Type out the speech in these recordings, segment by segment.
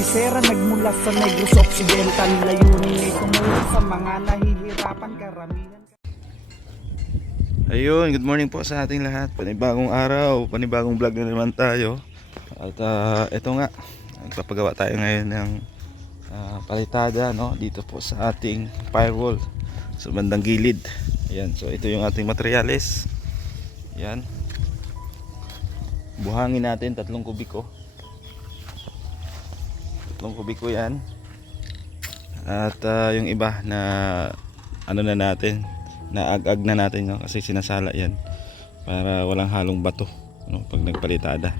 Bisera nagmula sa Negros Occidental, layunin ay tumulong sa mga nahihirapan karamihan. Ayun, good morning po sa ating lahat. Panibagong araw, panibagong vlog na naman tayo. At ito nga, nagpapagawa tayo ngayon ng palitada, no? Dito po sa ating firewall sa bandang gilid. Ayan, so ito yung ating materyales. Ayan. Buhangin natin 3 kubiko. 3 kubiko yan. At yung iba na ano na natin, naag-ag na natin, no? Kasi sinasala yan para walang halong bato, no? Pag nagpalitada.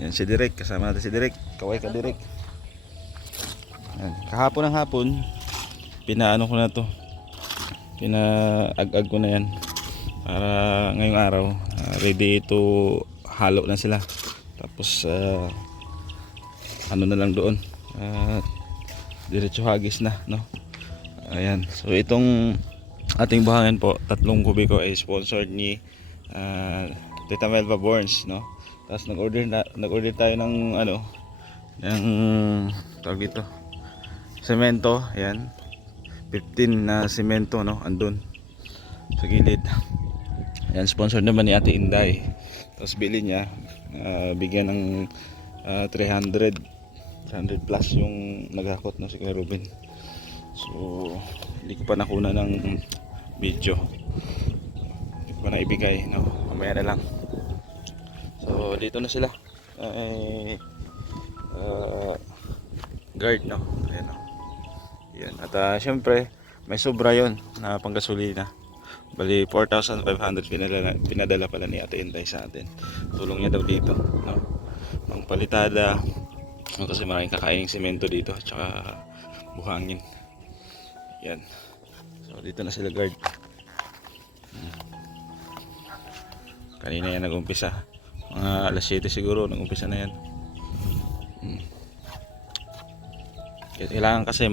Yan si Direk, kasama natin si Direk. Kaway ka, Direk. Yan. Kahapon ng hapon pinaano ko na to, pinaag-ag ko na yan para ngayong araw ready to halo na sila. Tapos ano na lang doon, diretso hagis na, no? Ayan, so itong ating buhangin po, 3 kubiko, ay sponsored ni Tita Melva Burns, no? Tapos nag-order tayo ng ano, ng tawag dito, semento. Ayan, 15 na semento, no? Andun sa gilid. Ayan, sponsored naman ni Ate Inday. Tapos bili niya, bigyan ng 300 plus yung naghakot, no, si Kuya Ruben. So hindi ko pa nakuna ng video, hindi ko pa na ibigay, no? Mamaya na lang. So dito na sila, guard, no? Ayan, no? Yan. At syempre may sobra yon na panggasolina. Bali 4,500 pinadala pala ni Ate Inday sa atin. Tulong niya daw dito, no? Ang palitada, no? Kasi maraming kakaining semento dito at saka buhangin. Yan. So dito na sila, guard. Kanina yan nag-umpisa. Mga alas 7 siguro nag-umpisa na yan. Kailangan kasi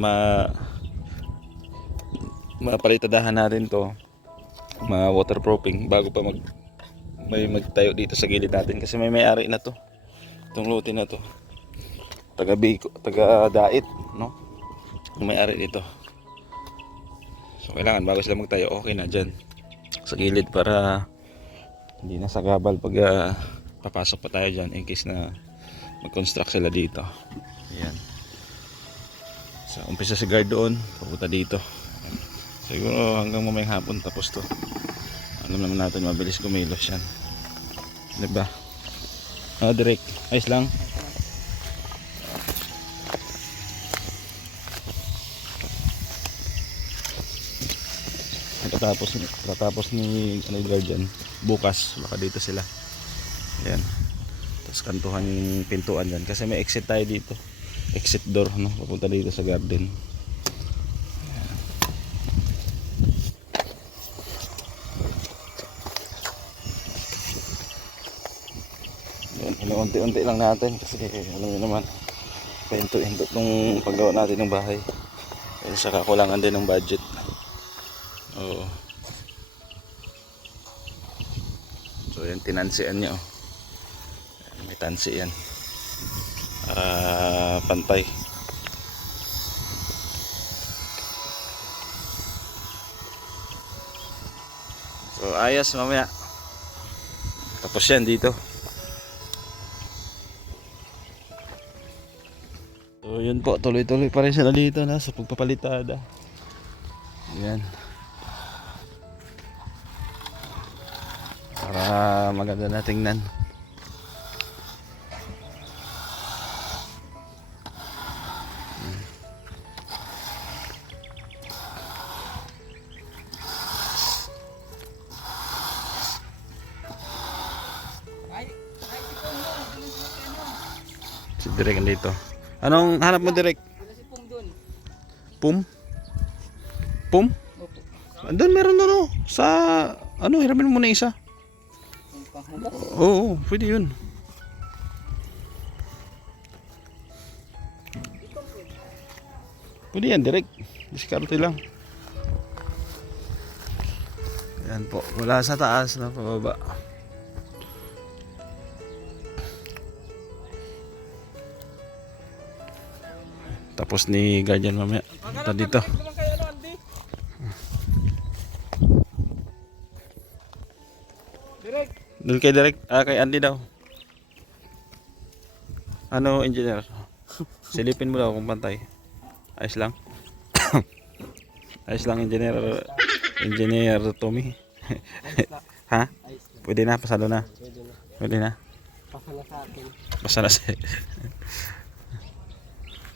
mapalitadahan natin to, waterproofing bago pa magtayo dito sa gilid natin, kasi may-ari na to, itong lote na to, taga Dait, no? May-ari dito. So kailangan bago sila magtayo, okay na dyan sa gilid para hindi na sagabal pag papasok pa tayo dyan in case na mag-construct sila dito. Ayan. So umpisa si guard doon, papunta dito. Siguro hanggang mamayang hapon tapos to. Alam naman natin mabilis kumilos yan, diba? Direct, ayos lang. Katapos ni guardian bukas, baka dito sila. Ayan. Tapos kantuhan yung pintuan dyan, kasi may exit tayo dito, exit door, no? Papunta dito sa garden. Unti-unti lang natin kasi alam niyo naman, pahinto-hinto nung paggawa natin ng bahay, kasi sa kakulangan din ng budget. Oo. So yan, tinansian niya, oh. May tansi yan para pantay. So ayos, mamaya tapos yan dito. So yun po, tuloy-tuloy pa rin sila dito na sa pagpapalitada. Yan, para maganda na tingnan. Si Direk dito. Anong hanap mo, Direk? Pum? Pum? Andun meron doon, oh. Sa ano, hiramin mo na isa. Oo, pwede yun. Pwede yan, Direk. Diskarte lang. Yan po, wala sa taas na pababa. Tapos ni Guardian mamaya. Punta dito. Doon kay Direk, kay Andy daw. Ano, engineer? Silipin mo daw kung pantay. Ayos lang. Ayos lang, engineer. Engineer Tommy. Ha? Pwede na, pasalo na. Pwede na. Basta na sa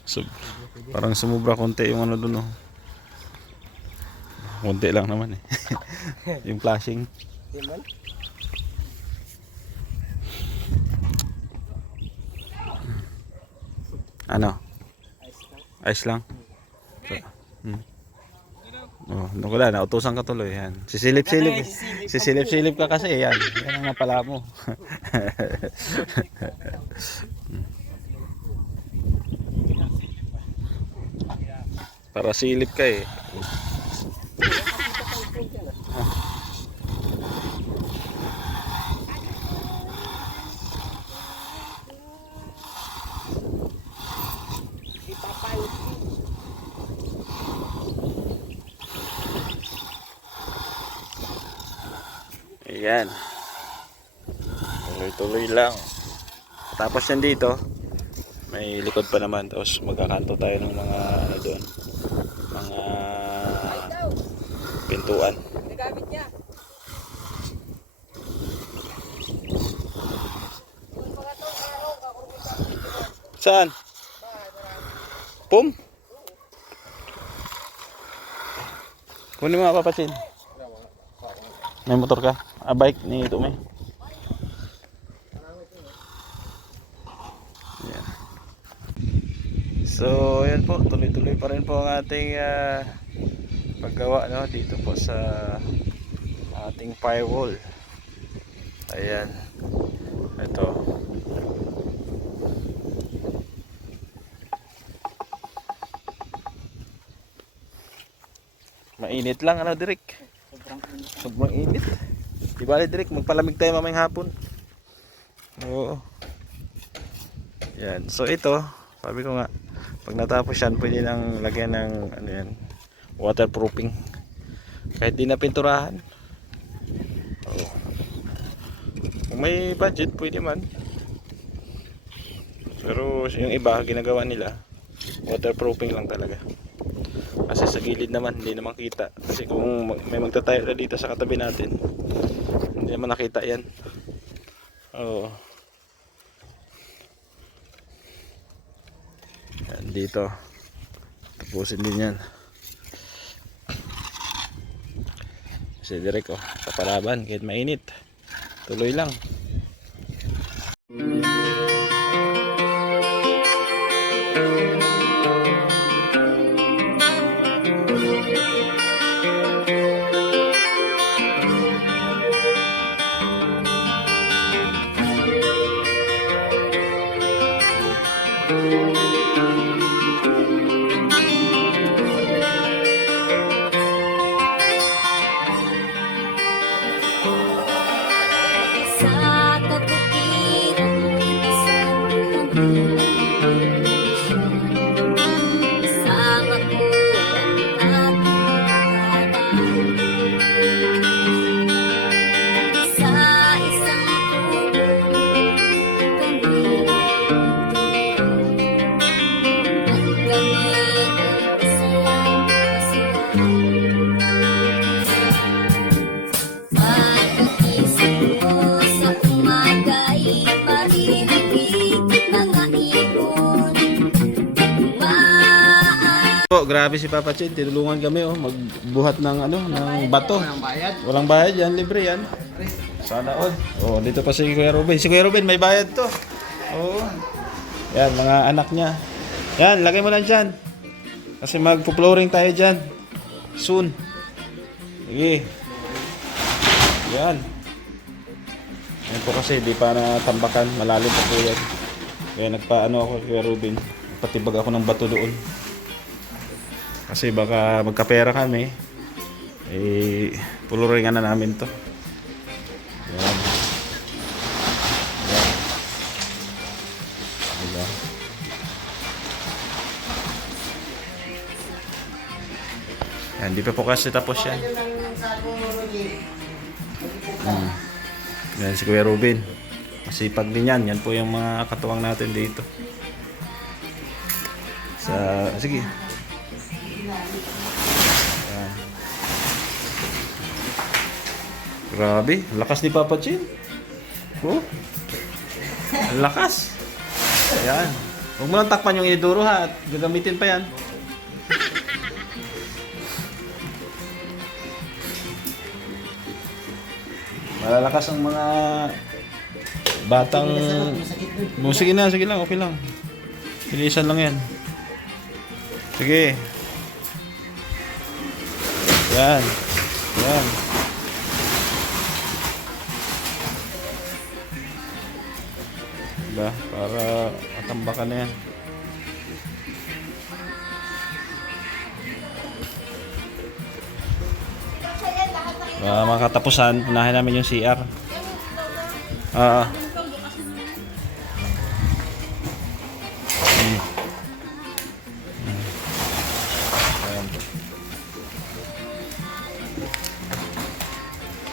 so, parang sumubra konti yung ano dun, oh. Konti lang naman eh. Yung flashing. Ano? Ice lang. So, oh, ano ko na, nautusan ka tuloy yan. Sisilip-silip. Sisilip-silip ka kasi yan. Yan ang napala mo. Para silip ka eh. Ayan. Tuloy-tuloy lang. Tapos yan dito, may likod pa naman. Tapos magkakanto tayo ng mga ano doon. Mga pintuan. Saan? Pum? Kunin mo nga papatsin. May motor ka? Bike ni ito may. Yan. So, yan po. Tuloy-tuloy pa rin po ang ating paggawa, no? Dito po sa ating firewall. Ayan. Ito. Mainit lang, ano, Direk? Sobrang init. Di bali, Direk, magpalamig tayo mamayang hapon. Oo. Yan. So ito, sabi ko nga, pag natapos yan, pwede nang lagyan ng ano yan, waterproofing. Kahit di na pinturahan. Oo. Kung may budget, pwede man. Pero yung iba, ginagawa nila, waterproofing lang talaga. Kasi sa gilid naman, hindi naman kita. Kasi kung may magtatayo na dito sa katabi natin, hindi naman nakita yan. Oo. Yan dito. Tapusin din yan. Kasi direct, oh, papalaban kahit mainit. Tuloy lang. Sa kabutiran, isang tanghilan, isama ko ang ating nakadaan. Sa isang tubong, kami at kami ay masayang pag-isip mo sa umaga'y maririnig mga ibon. Po, grabe si Papa Chin, tinulungan kami, oh, magbuhat ng ano, ng bato. Walang bayad yan, libre yan. Sana all. Oh, dito pa si Kuya Ruben. Si Kuya Ruben may bayad to. Oo. Yan, mga anak niya. Yan, lagay mo lang dyan. Kasi magpo-flooring tayo dyan. Soon. Sige. Yan. Yan po kasi, di pa natambakan. Malalim pa po yan. Kaya nagpaano ako kay Kuya Ruben. Patibag ako ng bato doon. Kasi baka magkapera kami. Eh, puluringan na namin to. Yan. Yan. Diba? Yan, di pa po kasi tapos yan. Yan si Kuya Ruben. Masipag din yan. Yan po yung mga katuwang natin dito. Sige. Yan. Grabe, lakas ni Papa Chin. Oh. Ang lakas. Ayan. Huwag mo lang takpan yung iniduro ha. At gagamitin pa yan. Malalakas ang mga batang... Sige na, sige lang, okay lang. Bilisan lang yan. Sige. Yan. Yan. Diba? Para matambakan na yan. Mga katapusan, unahin namin yung CR. Ayan.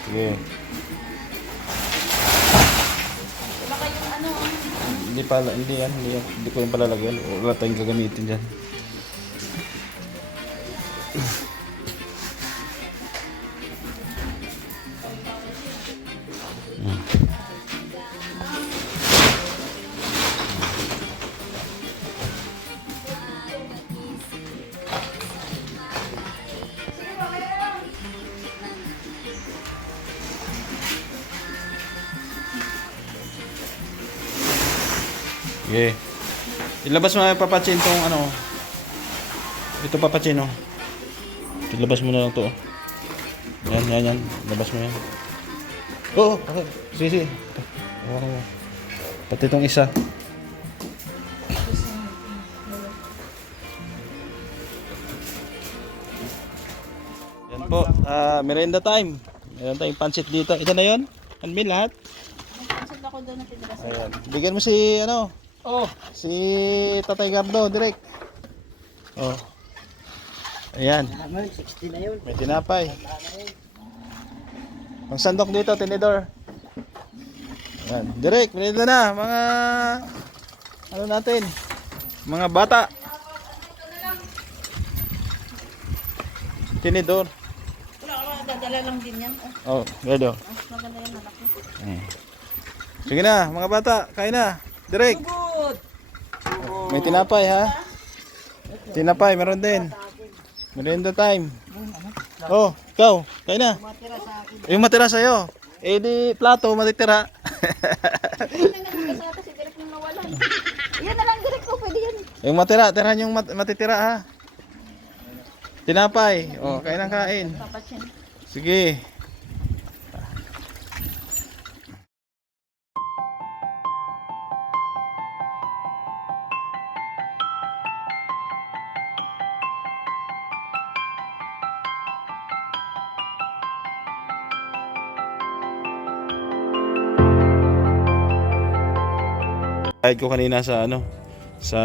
Sige. Hindi ko yung palalagyan. Wala tayong gagamitin dyan. Okay. Ilabas mo na Papa Chin tong ano. Ito Papa Chin oh. Ilabas mo na lang to. Yan. Ilabas mo yan. Oo. Okay. Sige. Wow. Pati itong isa. Yan po. Merienda time. Meron tayong pancit dito. Ito na yun? Anmil lahat? Pansat ako doon natitira sa Ayan. Bigyan mo si ano? Si Tatay Gardo, direct. Oh. Ayan. 60 na yun. May tinapay. Ang sandok dito, tinidor. Ayan. Direct, pinito na. Mga ano natin? Mga bata. Tinidor. Wala, dadala lang din yan. Oh, redo. Maganda yung malaki. Sige na, mga bata, kain na. Direct. May tinapay ha. Tinapay, meron din. Merienda time. Oh, ikaw, kain na. Yung matira sa'yo. Eh di plato, matitira. Kasi direct nung nawalan. Yan na lang direct ko, pwede yan. Yung matira, tirahan yung matitira ha. Tinapay. Oh, kain ng kain. Papa Chin. Sige. Kahit ko kanina sa ano, sa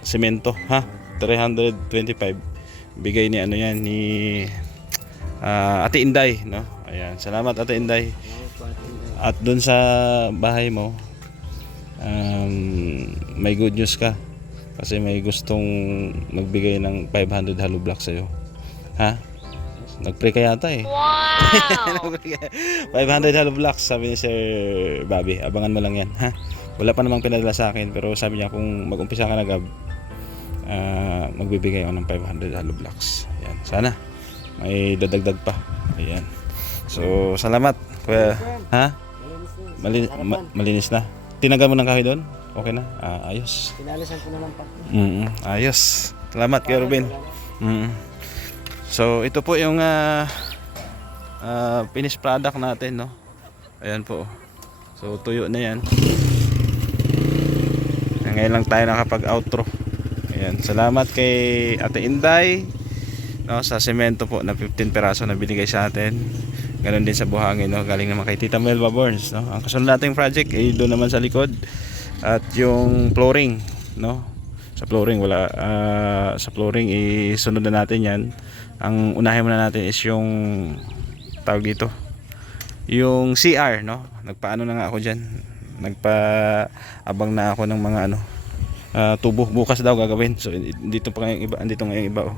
semento, ha? 325. Bigay ni ano yan ni Ate Inday, no? Ayan, salamat Ate Inday. At doon sa bahay mo, may good news ka. Kasi may gustong magbigay ng 500 hollow block sa'yo. Ha? Nag-pray ka yata eh. Wow! 500 hollow blocks, sabi ni Sir Bobby. Abangan mo lang yan, ha? Wala pa namang pinadala sa akin, pero sabi niya kung mag-umpisa ka na Gab, magbibigay ako ng 500 hollow blocks. Ayan. Sana may dadagdag pa. Ayan. So, salamat. Kuya, ha? Malinis na. Tinagal mo ng kahoy doon? Okay na? Ayos. Pinalisan ko naman pa. Ayos. Salamat Kuya Ruben. So, ito po yung finished product natin, no? Ayan po. So, tuyo na yan. Ngayon lang tayo nakapag-outro. Ayan. Salamat kay Ate Inday, no, sa semento po na 15 peraso na binigay sa atin. Ganon din sa buhangin, no? Galing naman kay Tita Melba Burns, no? Ang kasunod nating project ay doon naman sa likod. At yung flooring, no? Sa flooring wala, sa flooring isunod na natin yan. Ang unahin muna natin is yung tawag dito, yung CR, no? Nagpaano na nga ako diyan. Nagpa-abang na ako ng mga ano, tubo. Bukas daw gagawin. So dito pa ngayong iba, andito ngayong iba, oh.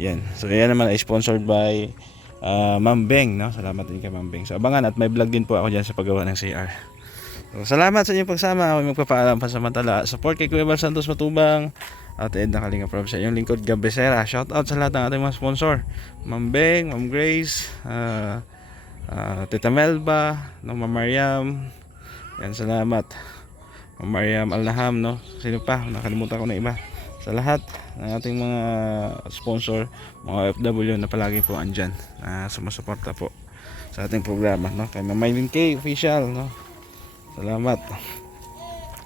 Yan. So yan naman ay sponsored by Ma'am Beng, no? Salamat din kay Ma'am Beng. So abangan, at may vlog din po ako diyan sa paggawa ng CR. So, salamat sa inyong pagsama. Ako magpapaalam pansamantala. Support kay Kuya Bal Santos Matubang at Ed na Kalinga Prof. Sa inyong lingkod Gabesera. Shout out sa lahat ng ating mga sponsor. Ma'am Beng, Ma'am Grace, Tita Melba, no, Ma'am Mariam. Yan, salamat. Ma'am Mariam Alnaham, no? Sino pa? Nakalimutan ko na iba. Sa lahat ng ating mga sponsor, mga OFW na palagi po andyan, sumusuporta po sa ating programa, no? Kay Ma'am Mylene K official, no? Salamat.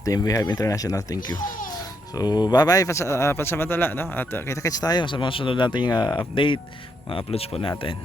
Team Beehive International, thank you. So bye bye pansamantala, no? At kita-kits tayo sa mga sunod nating update, mga uploads po natin.